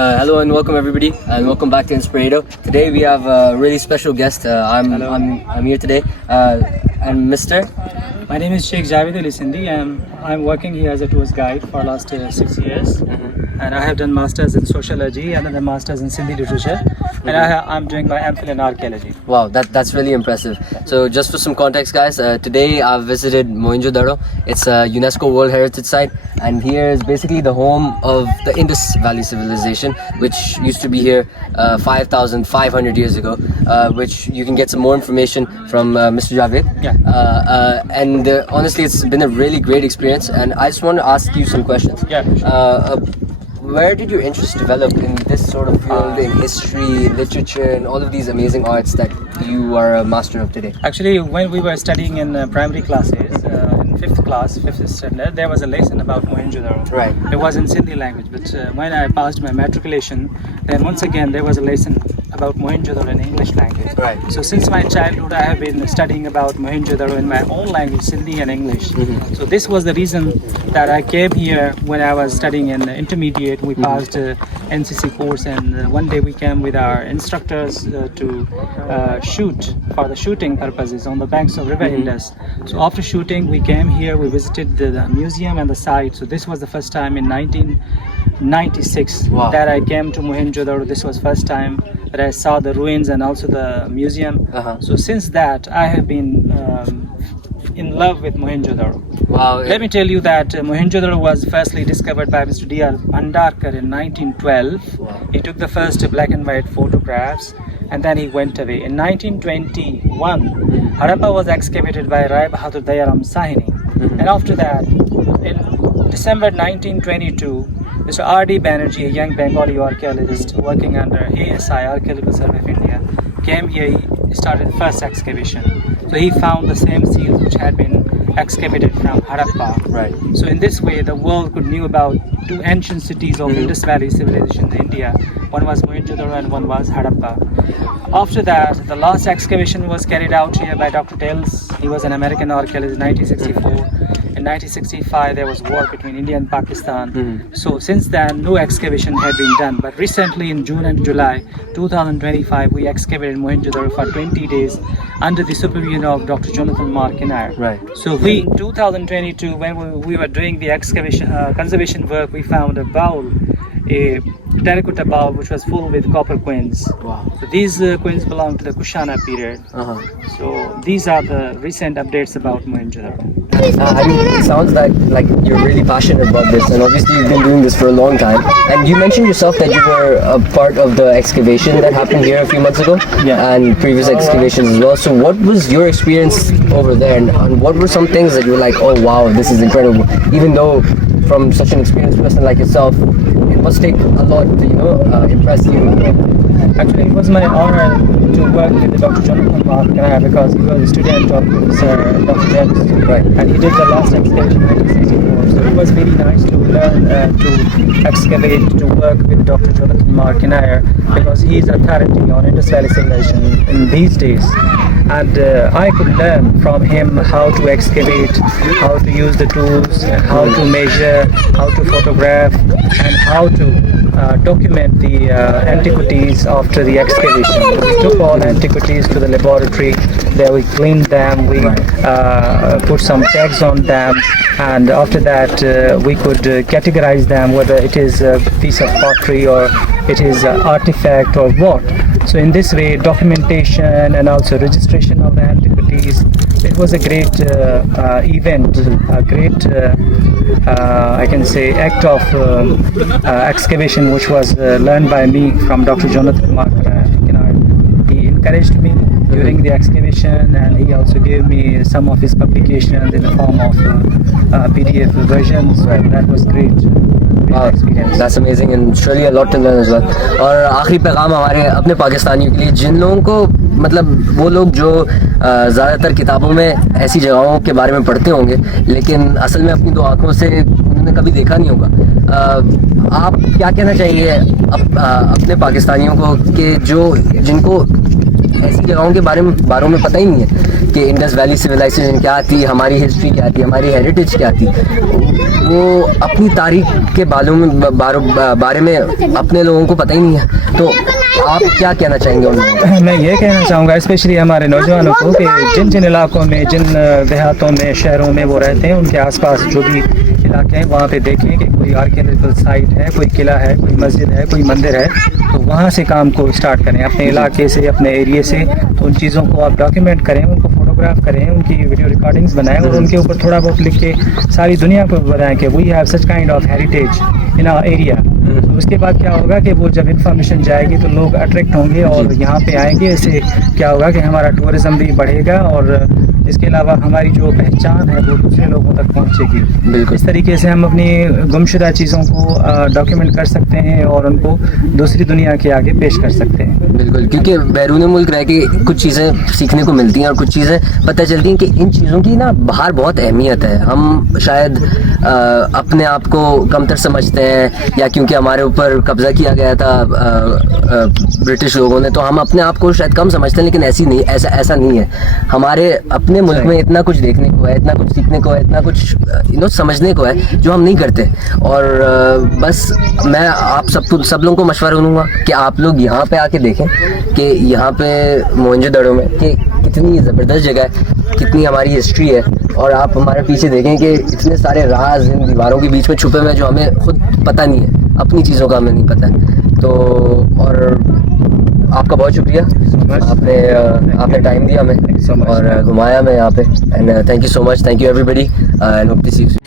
Hello and welcome everybody, and welcome back to Inspirado. Today we have a really special guest. I'm here today, and Mr. My name is Sheikh Javed Ali Sindhi, and I'm working here as a tourist guide for last 6 years. And I have done masters in sociology and then a masters in Sindhi literature, and I'm doing my MPhil in archaeology. Wow, that's really impressive. So just for some context, guys, today I've visited Mohenjo-daro. It's a UNESCO World Heritage Site, and here is basically the home of the Indus Valley Civilization, which used to be here 5,500 years ago, which you can get some more information from Mr. Javed. Yeah. And honestly, it's been a really great experience, and I just want to ask you some questions. Yeah, sure. Where did your interest develop in this sort of field, in history, literature, and all of these amazing arts that you are a master of today? Actually, when we were studying in primary classes, in fifth standard, there was a lesson about Mohenjo-daro. Right. It was in Sindhi language, but when I passed my matriculation, then once again there was a lesson about Mohenjo-daro in English language. Right. So since my childhood, I have been studying about Mohenjo-daro in my own language, Sindhi and English. Mm-hmm. So this was the reason that I came here when I was studying in intermediate. We passed NCC course, and one day we came with our instructors to shoot for the shooting purposes on the banks of River Indus. So after shooting, we came here, we visited the museum and the site. So this was the first time in 1996 Wow. that I came to Mohenjo-daro. This was first time that I saw the ruins and also the museum. So since that, I have been in love with Mohenjo-daro. Wow. Let me tell you that Mohenjo-daro was firstly discovered by Mr. D.R. Bhandarkar in 1912. Wow. He took the first black and white photographs, and then he went away. In 1921, Harappa was excavated by Rai Bahadur Dayaram Sahini. And after that, in December 1922, Mr. R.D. Banerjee, a young Bengali archaeologist working under ASI, Archaeological Survey of India, came here. He started the first excavation. So he found the same seals which had been excavated from Harappa. Right. So in this way, the world could knew about two ancient cities of Indus Valley civilization in India. One was Mohenjo-daro and one was Harappa. After that, the last excavation was carried out here by Dr. Tales. He was an American archaeologist in 1964. In 1965, there was war between India and Pakistan. So since then, no excavation had been done. But recently, in June and July 2025, we excavated Mohenjo-daro for 20 days under the supervision of Dr. Jonathan Mark-Kinnair. Right. So we, in 2022, when we were doing the excavation conservation work, we found a bowl, a terracotta bowl, which was full with copper coins. Wow. So these coins belong to the Kushana period. So these are the recent updates about Mohenjo-daro. It sounds like you're really passionate about this, and obviously you've been doing this for a long time. And you mentioned yourself that you were a part of the excavation that happened here a few months ago, and previous excavations as well. So what was your experience over there, and what were some things that you were like, oh wow, this is incredible? Even though from such an experienced person like yourself, it must take a lot to impress you. Actually, it was my honor to work with Dr. Jonathan Mark-Kinnair because he was a student of Dr. James. Right. And he did the last excavation in 1964. So it was very nice to learn to excavate, to work with Dr. Jonathan Mark-Kinnair because he is authority on Indus Valley civilization in these days. And I could learn from him how to excavate, how to use the tools, how to measure, how to photograph, and how to document the antiquities after the excavation. We took all antiquities to the laboratory. There we cleaned them, we put some tags on them, and after that we could categorize them, whether it is a piece of pottery or it is an artifact or what. So in this way, documentation and also registration of the antiquities, it was a great event, a great I can say act of excavation which was learned by me from Dr. Jonathan Mark-Kinnair. He encouraged me during the excavation, and he also gave me some of his publications in the form of PDF versions. So that was great. Experience. That's amazing and surely a lot to learn as well. और आखिरी पैगाम हमारे अपने पाकिस्तानियों के लिए, जिन लोगों को मतलब वो लोग जो ज़्यादातर किताबों में ऐसी जगहों के बारे में पढ़ते होंगे लेकिन असल में अपनी दो आँखों से उन्होंने कभी देखा नहीं होगा, आप क्या कहना चाहिए अपने पाकिस्तानियों को कि जो जिनको ایسی جگہوں کے باروں میں پتہ ہی نہیں ہے کہ انڈس ویلی سویلائزیشن کیا تھی, ہماری ہسٹری کیا تھی, ہماری ہیریٹیج کیا تھی. وہ اپنی تاریخ کے بارے میں اپنے لوگوں کو پتہ ہی نہیں ہے. تو آپ کیا کہنا چاہیں گے ان لوگوں؟ میں یہ کہنا چاہوں گا اسپیشلی ہمارے نوجوانوں کو کہ جن علاقوں میں, جن دیہاتوں میں, شہروں میں وہ رہتے ہیں, ان کے آس پاس جو بھی علاقے ہیں وہاں پہ دیکھیں کہ کوئی آرکیولوجیکل سائٹ ہے, کوئی قلعہ ہے, کوئی مسجد ہے, کوئی مندر ہے, تو وہاں سے کام کو اسٹارٹ کریں اپنے علاقے سے, اپنے ایریے سے. تو ان چیزوں کو آپ ڈاکیومنٹ کریں, ان کو فوٹوگراف کریں, ان کی ویڈیو ریکارڈنگز بنائیں اور ان کے اوپر تھوڑا بہت لکھ کے ساری دنیا کو بتائیں کہ we have such kind of heritage in our area. اس کے بعد کیا ہوگا کہ وہ جب انفارمیشن جائے گی تو لوگ اٹریکٹ ہوں گے اور یہاں پہ آئیں گے. اس سے کیا ہوگا کہ ہمارا ٹورزم بھی بڑھے گا اور اس کے علاوہ ہماری جو پہچان ہے وہ دوسرے لوگوں تک پہنچے گی. بالکل. اس طریقے سے ہم اپنی گمشدہ چیزوں کو ڈاکیومنٹ کر سکتے ہیں اور ان کو دوسری دنیا کے آگے پیش کر سکتے ہیں. بالکل, کیونکہ بیرون ملک رہ کے کچھ چیزیں سیکھنے کو ملتی ہیں اور کچھ چیزیں پتہ چلتی ہیں کہ ان چیزوں کی نا باہر بہت اہمیت ہے. ہم شاید اپنے آپ کو کمتر سمجھتے ہیں, یا کیونکہ ہمارے اوپر قبضہ کیا گیا تھا برٹش لوگوں نے, تو ہم اپنے آپ کو شاید کم سمجھتے ہیں, لیکن ایسا نہیں ہے. ہمارے اپنے ملک میں اتنا کچھ دیکھنے کو ہے, اتنا کچھ سیکھنے کو ہے, اتنا کچھ سمجھنے کو ہے جو ہم نہیں کرتے. اور بس میں آپ سب لوگوں کو مشورہ دوں گا کہ آپ لوگ یہاں پہ آ کے دیکھیں کہ یہاں پہ موہنجو دڑو میں کہ کتنی زبردست جگہ ہے, کتنی ہماری ہسٹری ہے. اور آپ ہمارے پیچھے دیکھیں کہ اتنے سارے راز ان دیواروں کے بیچ میں چھپے ہوئے ہیں جو ہمیں خود پتہ نہیں ہے, اپنی چیزوں کا ہمیں نہیں پتہ ہے. تو اور آپ کا بہت شکریہ, آپ نے ٹائم دیا ہمیں اور گھمایا ہمیں یہاں پہ. And thank you so much, thank you everybody, and hope to see you.